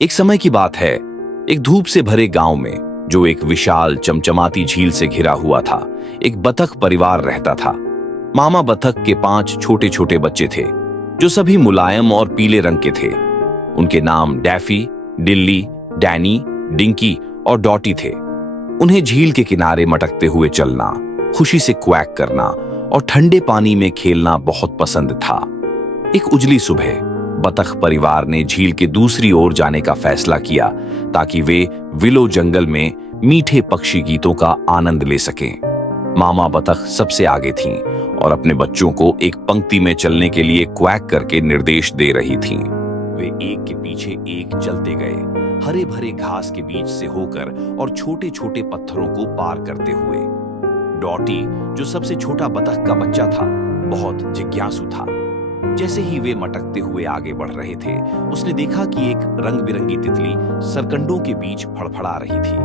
एक समय की बात है, एक धूप से भरे गांव में, जो एक विशाल चमचमाती झील से घिरा हुआ था, एक बतख परिवार रहता था। मामा बतख के 5 छोटे छोटे बच्चे थे, जो सभी मुलायम और पीले रंग के थे। उनके नाम डैफी, डिल्ली, डैनी, डिंकी और डॉटी थे। उन्हें झील के किनारे मटकते हुए चलना, खुशी से क्वैक करना और ठंडे पानी में खेलना बहुत पसंद था। एक उजली सुबह बतख परिवार ने झील के दूसरी ओर जाने का फैसला किया, ताकि वे विलो जंगल में मीठे पक्षी गीतों का आनंद ले सकें। मामा बतख सबसे आगे थीं और अपने बच्चों को एक पंक्ति में चलने के लिए क्वैक करके निर्देश दे रही थीं। वे एक के पीछे एक चलते गए, हरे भरे घास के बीच से होकर और छोटे छोटे पत्थरों को पार करते हुए। डॉटी, जो सबसे छोटा बतख का बच्चा था, बहुत जिज्ञासु था। जैसे ही वे मटकते हुए आगे बढ़ रहे थे, उसने देखा कि एक रंग बिरंगी तितली सरकंडों के बीच फड़फड़ा रही थी।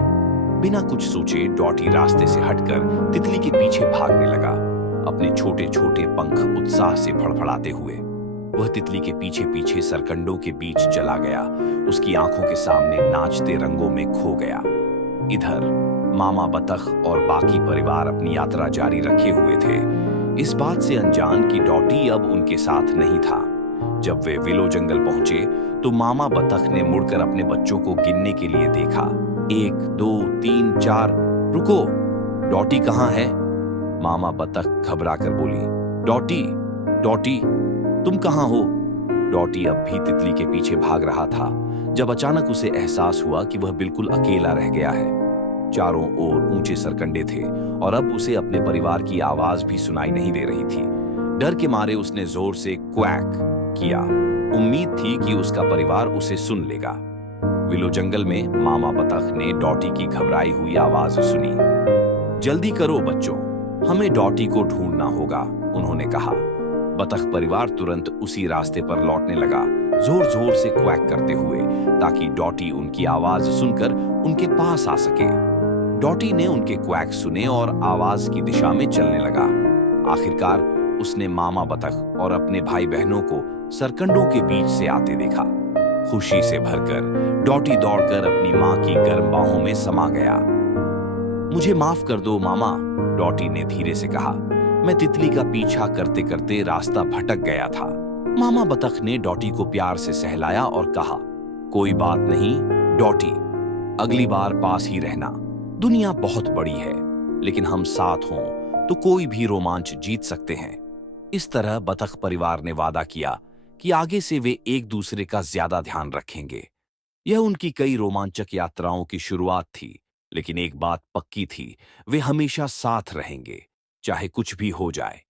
बिना कुछ सोचे डॉटी रास्ते से हटकर तितली के पीछे भागने लगा, अपने छोटे छोटे पंख उत्साह से फड़फड़ाते हुए। वह तितली के पीछे पीछे सरकंडों के बीच चला गया, उसकी आंखों के सामने नाचते रंगों में खो गया। इधर मामा बतख और बाकी परिवार अपनी यात्रा जारी रखे हुए थे, इस बात से अनजान कि डॉटी अब उनके साथ नहीं था। जब वे विलो जंगल पहुंचे तो मामा बतख ने मुड़कर अपने बच्चों को गिनने के लिए देखा। 1 2 3 4। रुको, डॉटी कहाँ है? मामा बतख घबरा कर बोली। डॉटी, डॉटी, तुम कहाँ हो? डॉटी अब भी तितली के पीछे भाग रहा था, जब अचानक उसे एहसास हुआ कि वह बिल्कुल अकेला रह गया है। चारों ओर ऊंचे सरकंडे थे और अब उसे अपने परिवार की आवाज भी सुनाई नहीं दे रही थी। डर के मारे उसने जोर से क्वैक किया। उम्मीद थी कि उसका परिवार उसे सुन लेगा। विलो जंगल में मामा बतख ने डॉटी की घबराई हुई आवाज सुनी। जल्दी करो बच्चों, हमें डॉटी को ढूंढना होगा, उन्होंने कहा। बतख परिवार तुरंत उसी रास्ते पर लौटने लगा, जोर जोर से क्वैक करते हुए, ताकि डॉटी उनकी आवाज सुनकर उनके पास आ सके। डॉटी ने उनके क्वैक सुने और आवाज की दिशा में चलने लगा। आखिरकार उसने मामा बतख और अपने भाई बहनों को सरकंडों के बीच से आते देखा। खुशी से भरकर डॉटी दौड़कर अपनी मां की गर्म बाहों में समा गया। मुझे माफ कर दो मामा, डॉटी ने धीरे से कहा। मैं तितली का पीछा करते करते रास्ता भटक गया था। मामा बतख ने डॉटी को प्यार से सहलाया और कहा, कोई बात नहीं डॉटी, अगली बार पास ही रहना। दुनिया बहुत बड़ी है, लेकिन हम साथ हों तो कोई भी रोमांच जीत सकते हैं। इस तरह बतख परिवार ने वादा किया कि आगे से वे एक दूसरे का ज्यादा ध्यान रखेंगे। यह उनकी कई रोमांचक यात्राओं की शुरुआत थी, लेकिन एक बात पक्की थी, वे हमेशा साथ रहेंगे, चाहे कुछ भी हो जाए।